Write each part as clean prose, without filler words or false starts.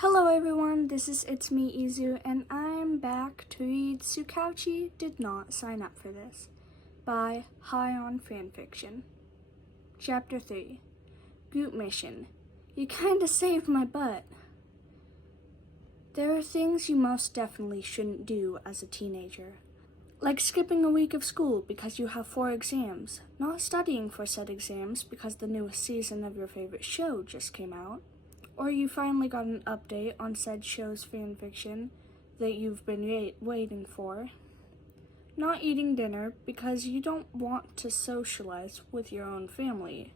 Hello everyone, it's me Izu, and I'm back to read Tsukauchi Did Not Sign Up for This by High on Fanfiction. Chapter 3, Group Mission. You kinda saved my butt. There are things you most definitely shouldn't do as a teenager. Like skipping a week of school because you have 4 exams, not studying for said exams because the newest season of your favorite show just came out, or you finally got an update on said show's fanfiction that you've been waiting for. Not eating dinner because you don't want to socialize with your own family.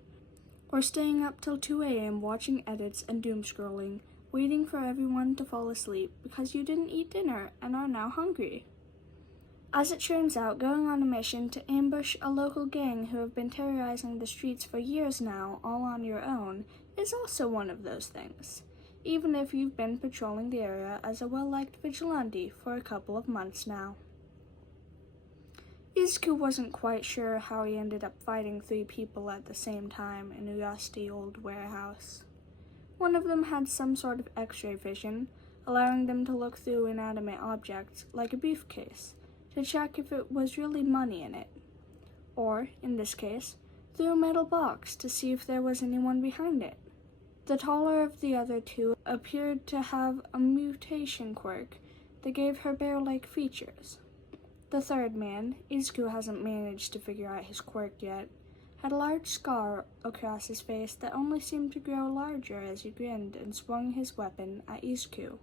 Or staying up till 2 a.m. watching edits and doom scrolling, waiting for everyone to fall asleep because you didn't eat dinner and are now hungry. As it turns out, going on a mission to ambush a local gang who have been terrorizing the streets for years now, all on your own, is also one of those things, even if you've been patrolling the area as a well-liked vigilante for a couple of months now. Izuku wasn't quite sure how he ended up fighting 3 people at the same time in a rusty old warehouse. One of them had some sort of X-ray vision, allowing them to look through inanimate objects like a briefcase to check if it was really money in it, or, in this case, through a metal box to see if there was anyone behind it. The taller of the other 2 appeared to have a mutation quirk that gave her bear-like features. The third man, Izuku hasn't managed to figure out his quirk yet, had a large scar across his face that only seemed to grow larger as he grinned and swung his weapon at Izuku,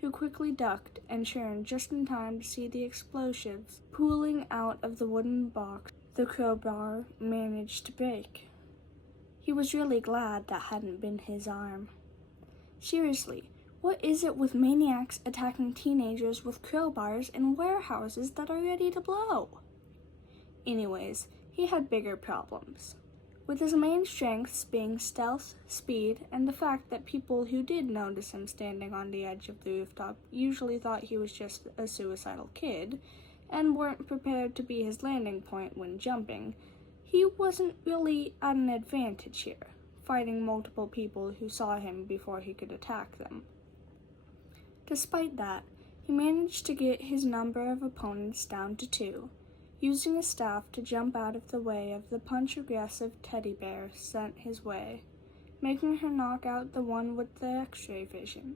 who quickly ducked and turned just in time to see the explosives pooling out of the wooden box the crowbar managed to break. He was really glad that hadn't been his arm. Seriously, what is it with maniacs attacking teenagers with crowbars in warehouses that are ready to blow? Anyways, he had bigger problems, with his main strengths being stealth, speed, and the fact that people who did notice him standing on the edge of the rooftop usually thought he was just a suicidal kid and weren't prepared to be his landing point when jumping. He wasn't really at an advantage here, fighting multiple people who saw him before he could attack them. Despite that, he managed to get his number of opponents down to 2, using a staff to jump out of the way of the punch-aggressive teddy bear sent his way, making her knock out the one with the X-ray vision.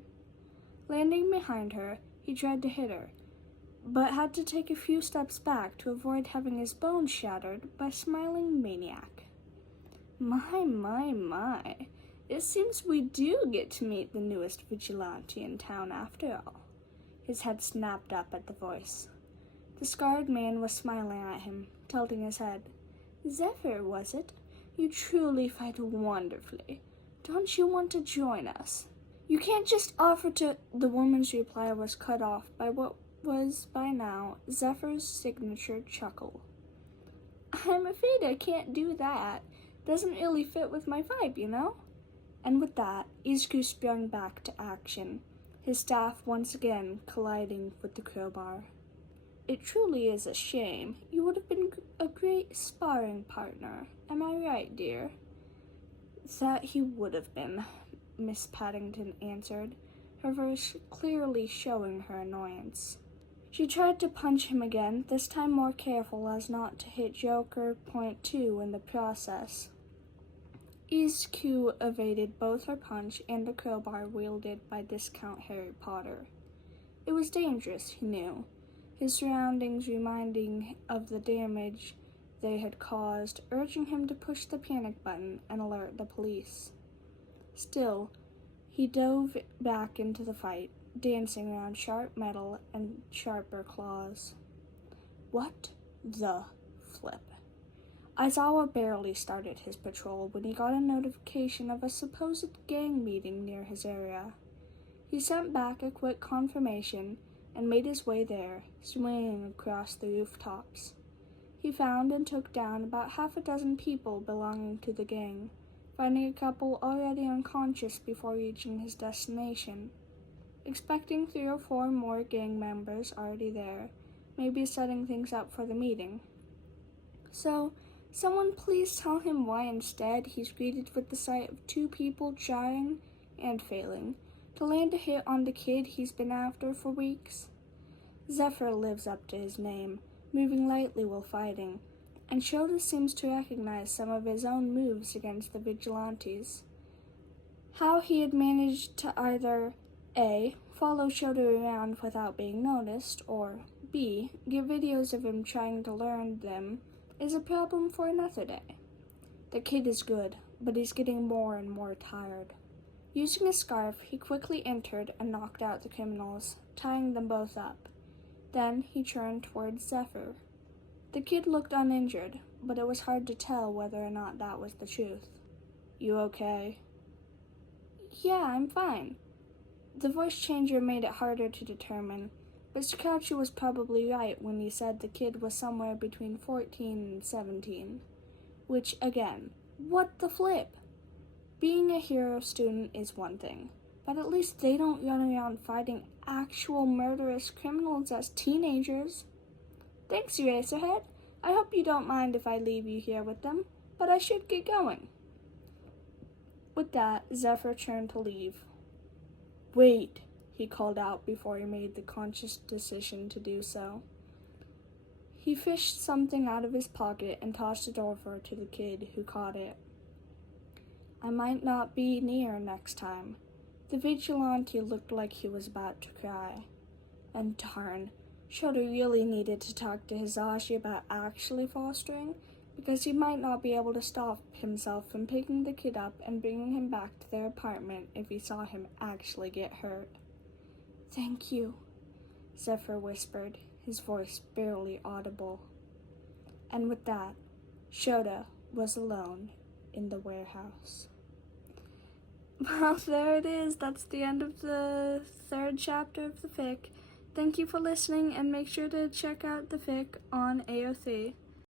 Landing behind her, he tried to hit her, but had to take a few steps back to avoid having his bones shattered by smiling maniac. My. It seems we do get to meet the newest vigilante in town after all. His head snapped up at the voice. The scarred man was smiling at him, tilting his head. Zephyr, was it? You truly fight wonderfully. Don't you want to join us? You can't just offer to— The woman's reply was cut off by what was by now Zephyr's signature chuckle. I'm afraid I can't do that. Doesn't really fit with my vibe, you know? And with that, Izuku sprung back to action, his staff once again colliding with the crowbar. It truly is a shame. You would have been a great sparring partner. Am I right, dear? That he would have been, Miss Paddington answered, her voice clearly showing her annoyance. She tried to punch him again, this time more careful as not to hit Joker Point 2 in the process. Izuku evaded both her punch and the crowbar wielded by Discount Harry Potter. It was dangerous, he knew, his surroundings reminding of the damage they had caused, urging him to push the panic button and alert the police. Still, he dove back into the fight, dancing around sharp metal and sharper claws. What the flip? Aizawa barely started his patrol when he got a notification of a supposed gang meeting near his area. He sent back a quick confirmation and made his way there, swinging across the rooftops. He found and took down about half a dozen people belonging to the gang, finding a couple already unconscious before reaching his destination. Expecting 3 or 4 more gang members already there, maybe setting things up for the meeting. So, someone please tell him why instead he's greeted with the sight of 2 people trying and failing to land a hit on the kid he's been after for weeks. Zephyr lives up to his name, moving lightly while fighting, and Shota seems to recognize some of his own moves against the vigilantes. How he had managed to either A. follow Shota around without being noticed, or B. give videos of him trying to learn them is a problem for another day. The kid is good, but he's getting more and more tired. Using a scarf, he quickly entered and knocked out the criminals, tying them both up. Then he turned towards Zephyr. The kid looked uninjured, but it was hard to tell whether or not that was the truth. "You okay?" "Yeah, I'm fine." The voice changer made it harder to determine, but Tsukauchi was probably right when he said the kid was somewhere between 14 and 17. Which, again, what the flip? Being a hero student is one thing, but at least they don't run around fighting actual murderous criminals as teenagers. "Thanks, Eraserhead. I hope you don't mind if I leave you here with them, but I should get going." With that, Zephyr turned to leave. "Wait," he called out before he made the conscious decision to do so. He fished something out of his pocket and tossed it over to the kid, who caught it. "I might not be near next time." The vigilante looked like he was about to cry. And darn, Shota really needed to talk to Hisashi about actually fostering, because he might not be able to stop himself from picking the kid up and bringing him back to their apartment if he saw him actually get hurt. "Thank you," Zephyr whispered, his voice barely audible. And with that, Shota was alone in the warehouse. Well, there it is. That's the end of the 3rd chapter of the fic. Thank you for listening, and make sure to check out the fic on AO3.